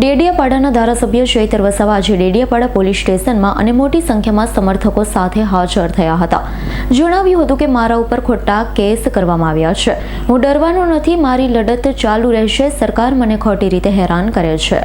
ડેડિયાપાડાના ધારાસભ્ય ચૈતર વસાવા આજે ડેડિયાપાડા પોલીસ સ્ટેશનમાં અને મોટી સંખ્યામાં સમર્થકો સાથે હાજર થયા હતા. જણાવ્યું હતું કે મારા ઉપર ખોટા કેસ કરવામાં આવ્યા છે. હું ડરવાનો નથી, મારી લડત ચાલુ રહેશે, સરકાર મને ખોટી રીતે હેરાન કરે છે.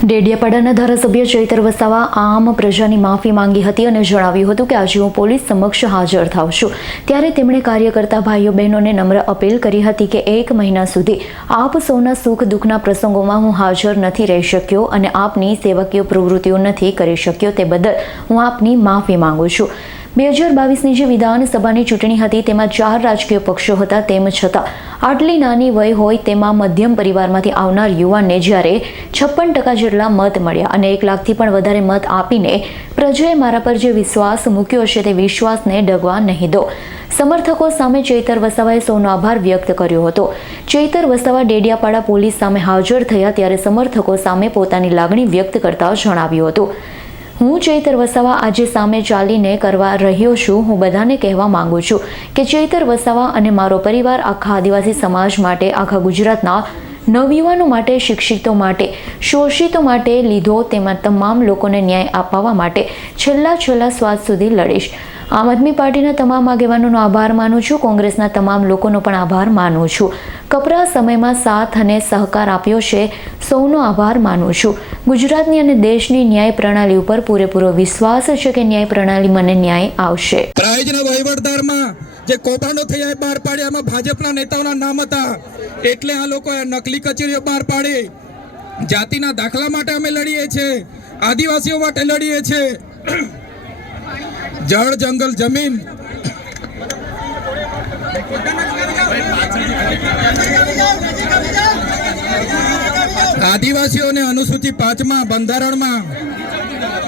ડેડિયાપાડાના ધારાસભ્ય ચૈતર વસાવા આમ પ્રજાની માફી માંગી હતી અને જણાવ્યું હતું કે આજે હું પોલીસ સમક્ષ હાજર થાઉં છું. ત્યારે તેમણે કાર્યકર્તા ભાઈઓ બહેનોને નમ્ર અપીલ કરી હતી કે એક મહિના સુધી આપ સૌના સુખ દુઃખના પ્રસંગોમાં હું હાજર નથી રહી શક્યો અને આપની સેવકીય પ્રવૃત્તિઓ નથી કરી શક્યો તે બદલ હું આપની માફી માંગુ છું. બે હજાર બાવીસની જે વિધાનસભાની ચૂંટણી હતી, તેમાં ચાર રાજકીય પક્ષો હતા, તેમ છતાં આટલી નાની વય હોય તેમાં મધ્યમ પરિવારમાંથી આવનાર યુવાનને જ્યારે છપ્પન ટકા જેટલા મત મળ્યા અને એક લાખથી પણ વધારે મત આપીને પ્રજાએ મારા પર જે વિશ્વાસ મૂક્યો છે તે વિશ્વાસને ડગવા નહીં દો. સમર્થકો સામે ચૈતર વસાવાએ સૌનો આભાર વ્યક્ત કર્યો હતો. ચૈતર વસાવા ડેડિયાપાડા પોલીસ સામે હાજર થયા ત્યારે સમર્થકો સામે પોતાની લાગણી વ્યક્ત કરતા જણાવ્યું હતું. હું ચૈતર વસાવા આજે સામે ચાલીને કરવા રહ્યો છું. હું બધાને કહેવા માંગુ છું કે ચૈતર વસાવા અને મારો પરિવાર આખા આદિવાસી સમાજ માટે, આખા ગુજરાતના નવયુવાનો માટે, શિક્ષિતો માટે, શોષિતો માટે લીધો તેમાં તમામ લોકોને ન્યાય અપાવવા માટે છેલ્લા છેલ્લા સ્વાદ સુધી લડીશ. આમ આદમી પાર્ટીના તમામ આગેવાનોનો આભાર માનું છું. કોંગ્રેસના તમામ લોકોનો પણ આભાર માનું છું. કપરા સમયમાં સાથ અને સહકાર આપ્યો છે. સૌનો આભાર માનું છું. ગુજરાતની અને દેશની ન્યાય પ્રણાલી ઉપર પૂરેપૂરો વિશ્વાસ છે કે ન્યાય પ્રણાલી મને ન્યાય આવશે. પ્રાઇઝના વહીવટદારમાં જે કૌભાંડો થયા બહાર પાડ્યા એમાં ભાજપના નેતાઓના નામ હતા. એટલે આ લોકોએ નકલી કચેરીઓ બહાર પાડી. જાતિના દાખલા માટે અમે લડીએ છીએ. આદિવાસીઓ માટે લડીએ છીએ. જળ, જંગલ, જમીન આદિવાસીઓને અનુસૂચિ પાંચમાં બંધારણમાં,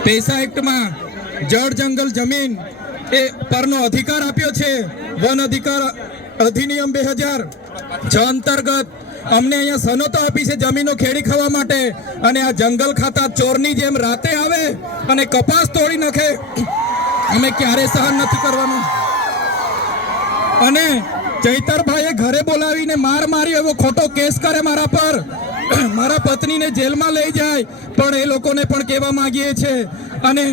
પેસા એક્ટમાં, જળ જંગલ જમીન એ પરનો અધિકાર આપ્યો છે. વન અધિકાર અધિનિયમ બે હજાર છ અંતર્ગત અમને અહીંયા સનતો આપી છે જમીનો ખેડી ખાવા માટે. અને આ જંગલ ખાતા ચોરની જેમ રાતે આવે અને કપાસ તોડી નાખે. અમે ક્યારે સહન નથી કરવાનું. અને ચૈતરભાઈએ ઘરે બોલાવીને માર મારી એવો ખોટો કેસ કરે મારા પર. મારા પત્નીને જેલમાં લઈ જાય, પણ એ લોકોને પણ કહેવા માગીએ છીએ અને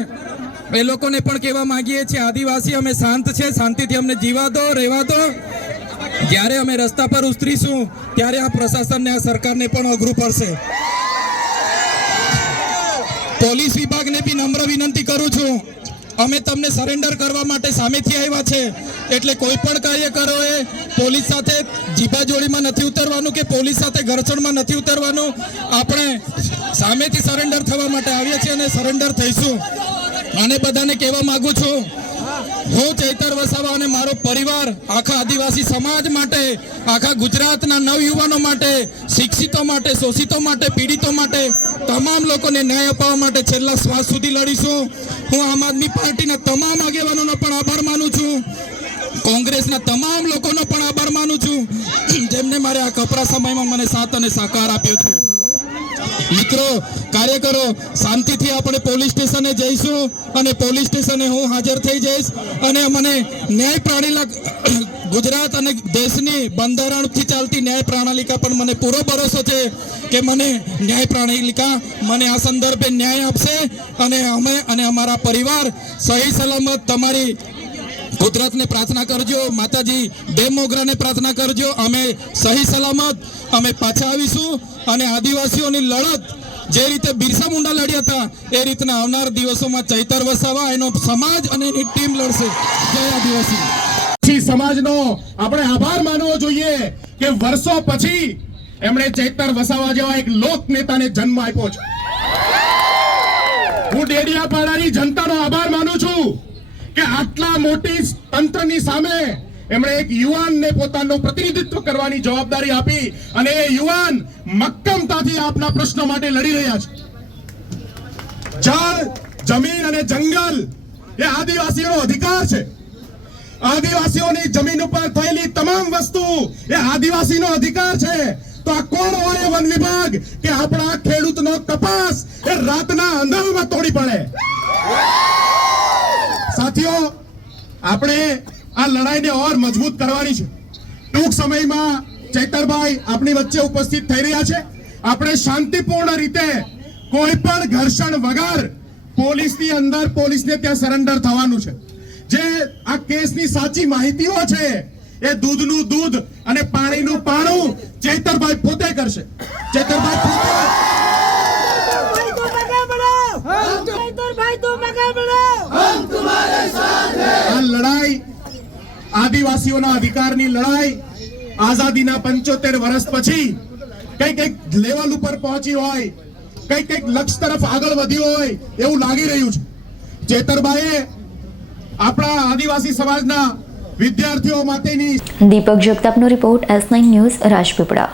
એ લોકોને પણ કહેવા માગીએ છીએ, આદિવાસી અમે શાંત છે, શાંતિથી અમને જીવા દો, રહેવા દો. જ્યારે અમે રસ્તા પર ઉતરીશું, ત્યારે આ પ્રશાસનને, આ સરકારને પણ અઘરું પડશે. પોલીસ વિભાગને બી નમ્ર વિનંતી કરું છું. અમે તમને સરેન્ડર કરવા માટે સામેથી આવ્યા છે. એટલે કોઈ પણ કાર્યકરોએ પોલીસ સાથે જીભાજોડીમાં નથી ઉતરવાનું કે પોલીસ સાથે ઘર્ષણમાં નથી ઉતરવાનું, આપણે સામેથી સરેન્ડર થવા માટે આવીએ છીએ અને સરેન્ડર થઈશું. અને બધાને કહેવા માગું છું, હું ચૈતર વસાવા અને મારો પરિવાર, આખા આદિવાસી સમાજ માટે, આખા ગુજરાતના નવયુવાનો માટે, શિક્ષિતો માટે, શોષિતો માટે, પીડિતો માટે, તમામ લોકોને ન્યાય અપાવવા માટે છેલ્લા શ્વાસ સુધી લડીશું. હું આમ આદમી પાર્ટીના તમામ આગેવાનોનો પણ આભાર માનું છું. કોંગ્રેસના તમામ લોકોનો પણ આભાર માનું છું. જેમને મારે આ કપરા સમયમાં મને સાથ અને સહકાર આપ્યો છે. મિત્રો, કાર્યકરો, શાંતિથી આપણે પોલીસ સ્ટેશને જઈશું અને પોલીસ સ્ટેશને હું હાજર થઈ જઈશ અને મને ન્યાય પ્રણાલિકા ગુજરાત અને દેશની બંધારણથી ચાલતી ન્યાય પ્રણાલિકા પણ મને પૂરો ભરોસો છે કે મને ન્યાય પ્રણાલિકા મને આ સંદર્ભે ન્યાય આપશે અને અમે અને અમારા પરિવાર સહી સલામત તમારી કુદરતને પ્રાર્થના કરજો, માતાજી બે મોગરાને પ્રાર્થના કરજો. અમે સહી સલામત, અમે પાછા આવીશું અને આદિવાસીઓની લડત જે રીતે બિરસા મુંડા લડ્યા હતા, એ રીતના આવનાર દિવસોમાં ચૈતર વસાવા, એનો સમાજ અને એની ટીમ લડશે. જય આદિવાસી સમાજનો આપણે આભાર માનવો જોઈએ કે વર્ષો પછી એમણે ચૈતર વસાવા જેવા એક લોક નેતાને જન્મ આપ્યો છે. હું ડેડિયાપાડાની જનતાનો આભાર માનું છું. કે આટલા મોટી તંત્રની સામે એમણે એક યુવાનને પોતાનું પ્રતિનિધિત્વ કરવાની જવાબદારી આપી અને એ યુવાન મક્કમતાથી આપના પ્રશ્નો માટે લડી રહ્યા છે. જળ, જમીન અને જંગલ એ આદિવાસીઓનો અધિકાર છે. આદિવાસીઓની જમીન ઉપર થયેલી તમામ વસ્તુ એ આદિવાસીનો અધિકાર છે. તો આ કોણ હોય વન વિભાગ? કે આપણા ખેડૂતનો કપાસ એ રાતના અંધારામાં તોડી પડે. સાથીઓ, આપણે આ લડાઈને ઓર મજબૂત કરવાની છે. ટૂંક સમયમાં ચૈતરભાઈ આપણી વચ્ચે ઉપસ્થિત થઈ રહ્યા છે. આપણે શાંતિપૂર્ણ રીતે કોઈ પણ ઘર્ષણ વગર પોલીસની અંદર પોલીસને ત્યાં સરેન્ડર થવાનું છે. જે આ કેસની સાચી માહિતીઓ છે, એ દૂધનું દૂધ અને પાણીનું પાણું ચેતરભાઈ પોતે કરશે. ચેતરભાઈ આદિવાસીઓના અધિકારની લડાઈ આઝાદીના પંચોતેર વર્ષ પછી કઈ કંઈક લેવલ ઉપર પહોંચી હોય કઈ કંઈક લક્ષ્ય તરફ આગળ વધ્યું હોય એવું લાગી રહ્યું છે. ચેતરભાઈએ આપણા આદિવાસી સમાજના વિદ્યાર્થીઓ માટેની Deepak જગતાપનો report S nine news Rajpipla.